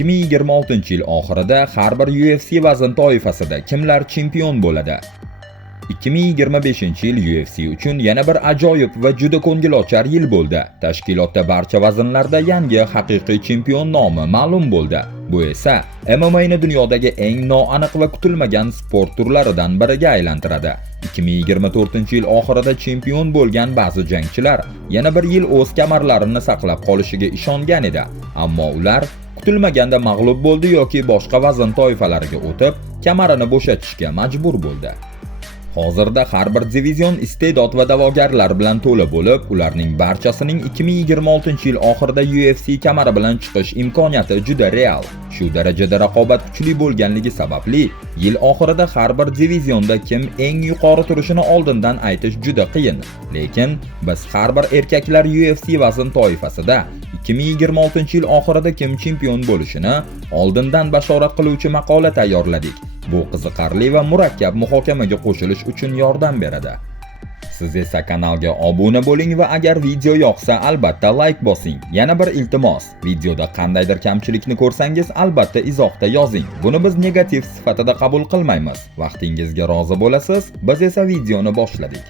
2026-yil oxirida har bir UFC vazn toifasida kimlar chempion bo'ladi? 2025-yil UFC uchun yana bir ajoyib va juda ko'ngilochar yil bo'ldi. Tashkilotda barcha vaznlarda yangi haqiqiy chempion nomi ma'lum bo'ldi. Bu esa MMA'ni dunyodagi eng noaniq va kutilmagan sport turlaridan biriga aylantiradi. 2024-yil oxirida chempion bo'lgan ba'zi jangchilar yana bir yil o'z kamarlarini saqlab qolishiga ishongan edi, ammo ular kutilmaganda mag'lub bo'ldi yoki boshqa vazn toifalariga o'tib, kamarini bo'shatishga majbur bo'ldi. Hozirda har bir divizion iste'dod va da'vogarlar bilan to'la bo'lib, ularning barchasining 2026-yil oxirida UFC kamari bilan chiqish imkoniyati juda real. Shu darajada raqobat kuchli bo'lganligi sababli, yil oxirida har bir divizionda kim eng yuqori turishini oldindan aytish juda qiyin. Lekin biz har bir erkaklar UFC vazn toifasida 2026-yil oxirida kim chempion bo'lishini oldindan bashorat qiluvchi maqola tayyorladik. Bu qiziqarli va murakkab muhokamaga qo'shilish uchun yordam beradi. Siz esa kanalga obuna bo'ling va agar video yoqsa albatta like bosing. Yana bir iltimos, videoda qandaydir kamchilikni ko'rsangiz albatta izohda yozing. Buni biz negativ sifatida qabul qilmaymiz. Vaqtingizga rozi bo'lasiz, biz esa videoni boshladik.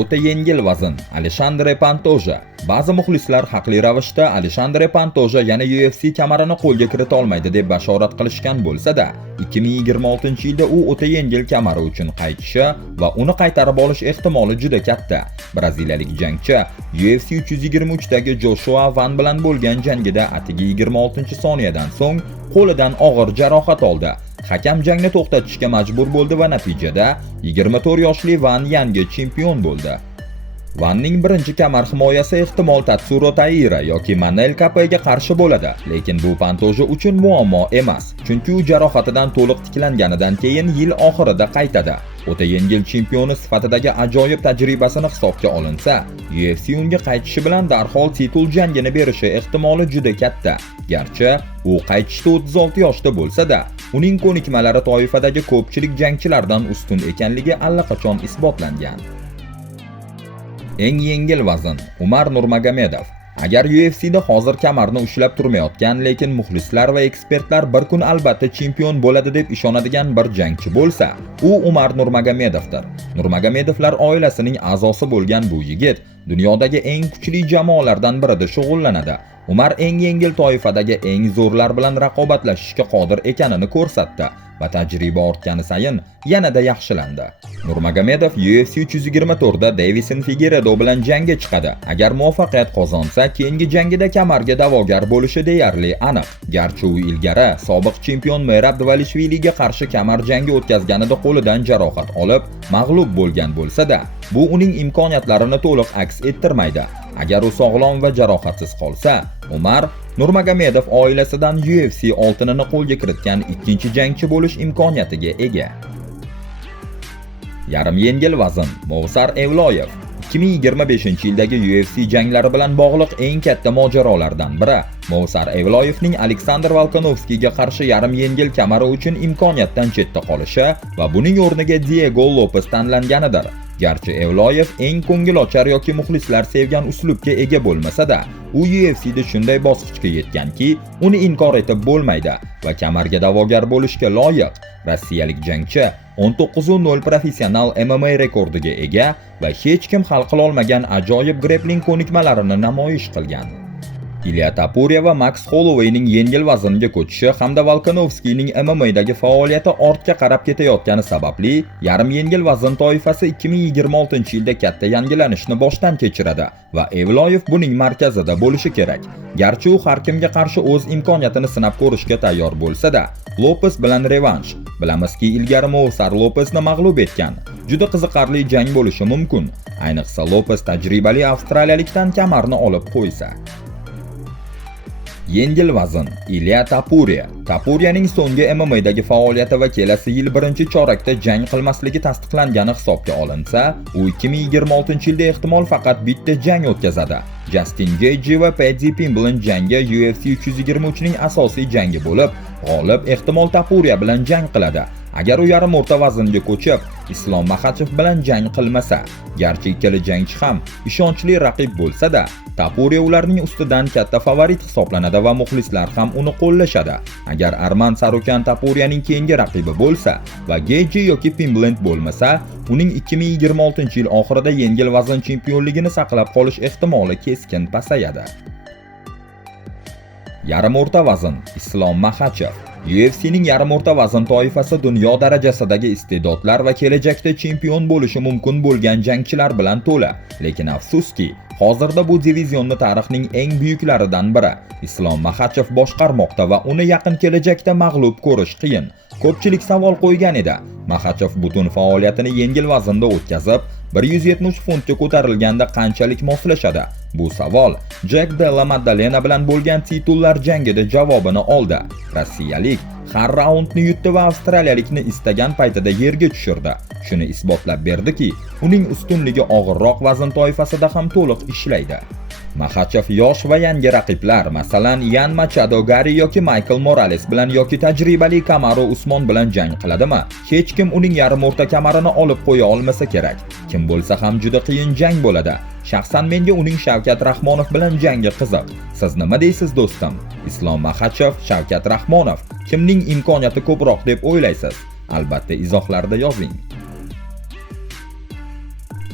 O'ta yengil vazn Alexandre Pantoja. Ba'zi muxlislar haqli ravishda Alexandre Pantoja yana UFC kamarini qo'lga kirita olmaydi deb bashorat qilishgan bo'lsa-da, 2026-yilda u o'ta yengil kamari uchun qaytishi va uni qaytarib olish ehtimoli juda katta. Braziliyalik jangchi UFC 323dagi Joshua Van bilan bo'lgan jangida atigi 26-soniyadan so'ng qo'lidan og'ir jarohat oldi. Hakam jangni to'xtatishga majbur bo'ldi va natijada 24 yoshli Van yangi chempion bo'ldi. Vanning birinchi kamar himoyasi ehtimol Tatsuro Taira yoki Manel Capega qarshi bo'ladi, lekin bu Pantoja uchun muammo emas, chunki u jarohatidan to'liq tiklanganidan keyin yil oxirida qaytadi. O'ta yengil chempioni sifatidagi ajoyib tajribasini hisobga olinsa, UFC unga qaytishi bilan darhol titul jangini berishi ehtimoli juda katta. Garchi u qaytishda 36 yoshda bo'lsa-da, uning ko'nikmalari toifadagi ko'pchilik jangchilardan ustun ekanligi allaqachon isbotlangan. Eng yengil vazn Umar Nurmagomedov. Agar UFCda hozir kamarni ushlab turmayotgan, lekin muxlislar va ekspertlar bir kun albatta chempion bo'ladi deb ishonadigan bir jangchi bo'lsa, u Umar Nurmagomedovdir. Nurmagomedovlar oilasining a'zosi bo'lgan bu yigit dunyodagi eng kuchli jamoalardan birida shug'ullanadi. Umar eng yengil toifadagi eng zo'rlar bilan raqobatlashishga qodir ekanini ko'rsatdi va tajriba ortgani sayin yanada yaxshilandi. Nurmagomedov UFC 324da Davison Figueiredo bilan jangga chiqadi. Agar muvaffaqiyat qozonsa, keyingi jangida kamarga da'vogar bo'lishi deyarli aniq. Garchi u ilgari sobiq chempion Merab Dvalishviliga qarshi kamar jangi o'tkazganida qo'lidan jarohat olib, mag'lub bo'lgan bo'lsa-da, bu uning imkoniyatlarini to'liq aks ettirmaydi. Agar u sog'lom va jarohatsiz qolsa, Umar Nurmagomedov oilasidan UFC oltinini qo'lga kiritgan ikkinchi jangchi bo'lish imkoniyatiga ega. Yarim yengil vazn Movsar Evloyev. 2025-yildagi UFC janglari bilan bog'liq eng katta mojarolardan biri Movsar Evloyevning Aleksandr Volkanovskiga qarshi yarim yengil kamari uchun imkoniyatdan chetda qolishi va buning o'rniga Diego Lopes tanlanganidir. Garchi Evloyev eng ko'ngilochar yoki muxlislar sevgan uslubga ega bo'lmasa-da, u UFCda shunday bosqichga yetganki, uni inkor etib bo'lmaydi va kamarga da'vogar bo'lishga loyiq. Rossiyalik jangchi 19:0 professional MMA rekordiga ega va hech kim hal qila olmagan ajoyib grappling ko'nikmalarini namoyish qilgan. Ilya Topuria va Max Holloway'ning yengil vaznga ko'chishi hamda Volkanovskining MMA'dagi faoliyati ortga qarab ketayotgani sababli yarim yengil vazn toifasi 2026-yilda katta yangilanishni boshdan kechiradi va Evloyev buning markazida bo'lishi kerak. Garchi u har kimga qarshi o'z imkoniyatini sinab ko'rishga tayyor bo'lsa-da, Lopes bilan revansh. Bilamizki, ilgari Movsar Lopesni mag'lub etgan. Juda qiziqarli jang bo'lishi mumkin. Ayniqsa Lopes tajribali avstraliyalikdan kamarni olib qo'ysa. Yengil vazn Ilya Topuria. Topurianing so'nggi MMA'dagi faoliyati va kelasi yil birinchi chorakda jang qilmasligi tasdiqlangani hisobga olinsa, u 2026-yilda ehtimol faqat bitta jang o'tkazadi. Justin Gaethje va Paddy Pimblett jangi UFC 323 ning asosiy jangi bo'lib, g'olib ehtimol Topuria bilan jang qiladi. Agar u yarim o'rta vaznga ko'chib, Islom Maxachev bilan jang qilmasa, garchi ikkala jangchi ham ishonchli raqib bo'lsa-da, Topuria ularning ustidan katta favorit hisoblanadi va muxlislar ham uni qo'llashadi. Agar Arman Sarukan Topurianing keyingi raqibi bo'lsa va Geji yoki Pimbland bo'lmasa, uning 2026-yil oxirida yengil vazn chempionligini saqlab qolish ehtimoli keskin pasayadi. Yarim o'rta vazn Islom Maxachev. UFC'ning yarim o'rta vazn toifasi dunyo darajasidagi iste'dodlar va kelajakda chempion bo'lishi mumkin bo'lgan jangchilar bilan to'la. Lekin afsuski, hozirda bu divizionni tarixning eng buyuklaridan biri Islom Maxachev boshqarmoqda va uni yaqin kelajakda mag'lub ko'rish qiyin. Ko'pchilik savol qo'ygan edi. Maxachev butun faoliyatini yengil vaznda o'tkazib, 170 funtga ko'tarilganda qanchalik moslashadi? Bu savol Jack Della Maddalena bilan bo'lgan titullar jangida javobini oldi. Rossiyalik har raundni yutdi va avstraliyalikni istagan paytida yerga tushirdi. Shuni isbotlab berdiki, uning ustunligi og'irroq vazn toifasida ham to'liq ishlaydi. Maxachev yosh va yangi raqiblar, masalan, Yan Machado Gari yoki Michael Morales bilan yoki tajribali Kamaru Usmon bilan jang qiladimi? Hech kim uning yarim o'rta kamarini olib qo'ya olmasa kerak. Kim bo'lsa ham juda qiyin jang bo'ladi. Shaxsan menga uning Shavkat Rahmonov bilan jangi qiziq. Siz nima deysiz do'stim? Islom Maxachev, Shavkat Rahmonov, kimning imkoniyati ko'proq deb o'ylaysiz? Albatta izohlarda yozing.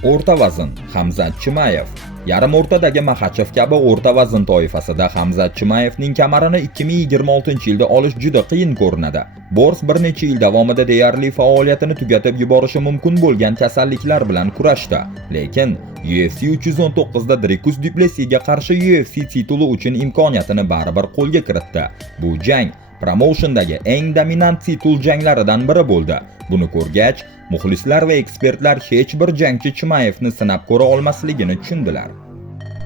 O'rta vazn Hamzat Chimayev. Yarim o'rtadagi Maxachev kabi o'rta vazn toifasida Hamzat Chimayevning kamarini 2026-yilda olish juda qiyin ko'rinadi. Bors bir necha yil davomida deyarli faoliyatini tugatib yuborishi mumkin bo'lgan kasalliklar bilan kurashdi. Lekin UFC 319 da Dricus du Plessisga qarshi UFC tituli uchun imkoniyatini baribir qo'lga kiritdi. Bu jang promotiondagi eng dominant titul janglaridan biri bo'ldi. Buni ko'rgach, muxlislar va ekspertlar hech bir jangchi Chimayevni sinab ko'ra olmasligini tushundilar.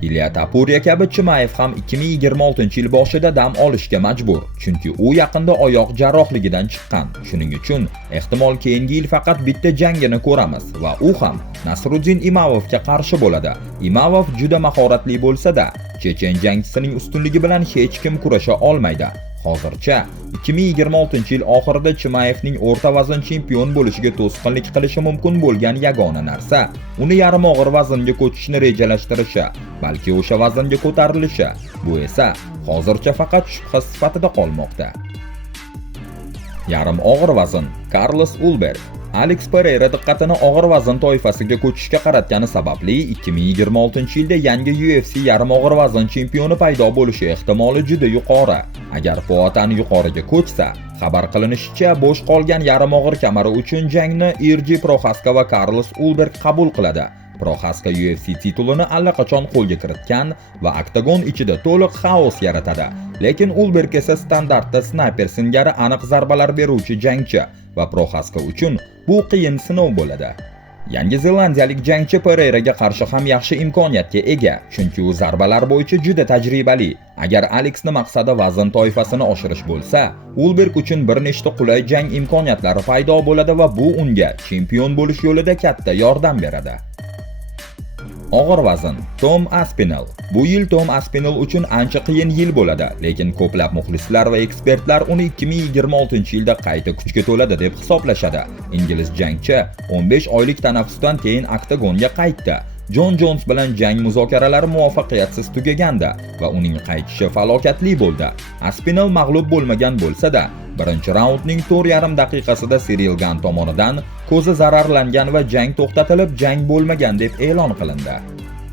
Ilya Topuria kabi Chimayev ham 2026-yil boshida dam olishga majbur, chunki u yaqinda oyoq jarrohligidan chiqqan. Shuning uchun ehtimol keyingi yil faqat bitta jangini ko'ramiz va u ham Nasruddin Imovovga qarshi bo'ladi. Imavov juda mahoratli bo'lsa-da, chechen jangchisining ustunligi bilan hech kim kurasha olmaydi. Hozircha 2026-yil oxirida Chimayevning o'rta vazn chempion bo'lishiga to'sqinlik qilishi mumkin bo'lgan yagona narsa uni yarim og'ir vaznga ko'chishni rejalashtirishi, balki o'sha vaznga ko'tarilishi. Bu esa hozircha faqat shubha sifatida qolmoqda. Yarim og'ir vazn Carlos Ulberg. Alex Pereira diqqatini og'ir vazn toifasiga ko'chishga qaratgani sababli 2026-yilda yangi UFC yarim og'ir vazn chempioni paydo bo'lishi ehtimoli juda yuqori. Agar Poatan yuqoriga ko'chsa, xabar qilinishicha, bo'sh qolgan yarim og'ir kamari uchun jangni Irji Proxaska va Carlos Ulberg qabul qiladi. Proxaska UFC titulini allaqachon qo'lga kiritgan va oktagon ichida to'liq xaos yaratadi. Lekin Ulberg esa standartda snayper singari aniq zarbalar beruvchi jangchi va Proxaska uchun bu qiyin sinov bo'ladi. Yangi zelandiyalik jangchi Pereiraga qarshi ham yaxshi imkoniyatga ega, chunki u zarbalar bo'yicha juda tajribali. Agar Alexni maqsadi vazn toifasini oshirish bo'lsa, Ulberg uchun bir nechta qulay jang imkoniyatlari paydo bo'ladi va bu unga chempion bo'lish yo'lida katta yordam beradi. Og'ir vazn Tom Aspinall. Bu yil Tom Aspinall uchun ancha qiyin yil bo'ladi, lekin ko'plab muxlislar va ekspertlar uni 2026-yilda qayta kuchga to'ladi deb hisoblashadi. Ingliz jangchi 15 oylik tanaffusdan keyin oktagonga qaytdi. Jon Jons bilan jang muzokaralari muvaffaqiyatsiz tugagandi va uning qaytishi falokatli bo'ldi. Aspinall mag'lub bo'lmagan bo'lsa-da, birinchi raundning 4,5 daqiqasida Cyril Gann tomonidan ko'zi zararlangan va jang to'xtatilib, jang bo'lmagan deb e'lon qilindi.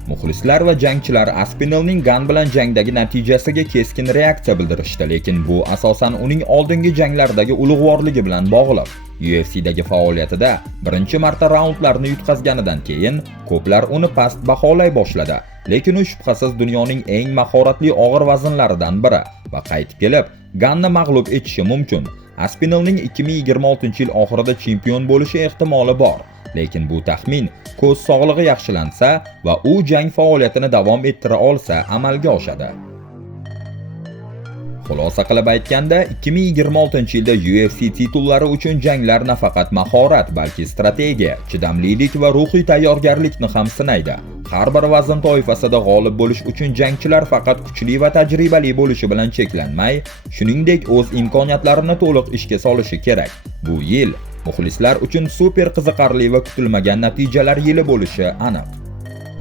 Muxlislar va jangchilar Aspinallning Gann bilan jangdagi natijasiga keskin reaksiya bildirishdi, lekin bu asosan uning oldingi janglardagi ulug'vorligi bilan bog'liq. UFC'dagi faoliyatida birinchi marta raundlarni yutqazganidan keyin ko'plar uni past baholay boshladi, lekin u shubhasiz dunyoning eng mahoratli og'ir vaznlaridan biri va qaytib kelib Gannni mag'lub etishi mumkin. Aspinallning 2026-yil oxirida chempion bo'lishi ehtimoli bor, lekin bu taxmin ko'z sog'lig'i yaxshilansa va u jang faoliyatini davom ettira olsa amalga oshadi. Xulosa qilib aytganda, 2026-yilda UFC titullari uchun janglar nafaqat mahorat, balki strategiya, chidamlilik va ruhiy tayyorgarlikni ham sinaydi. Har bir vazn toifasida g'olib bo'lish uchun jangchilar faqat kuchli va tajribali bo'lishi bilan cheklanmay, shuningdek o'z imkoniyatlarini to'liq ishga solishi kerak. Bu yil Muxlislar uchun super qiziqarli va kutilmagan natijalar yili bo'lishi aniq.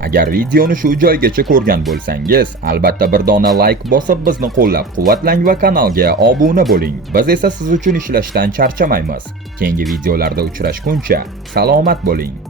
Agar videoni shu joygacha ko'rgan bo'lsangiz, albatta bir dona like bosib bizni qo'llab-quvvatlang va kanalga obuna bo'ling. Biz esa siz uchun ishlashdan charchamaymiz. Keyingi videolarda uchrashguncha salomat bo'ling.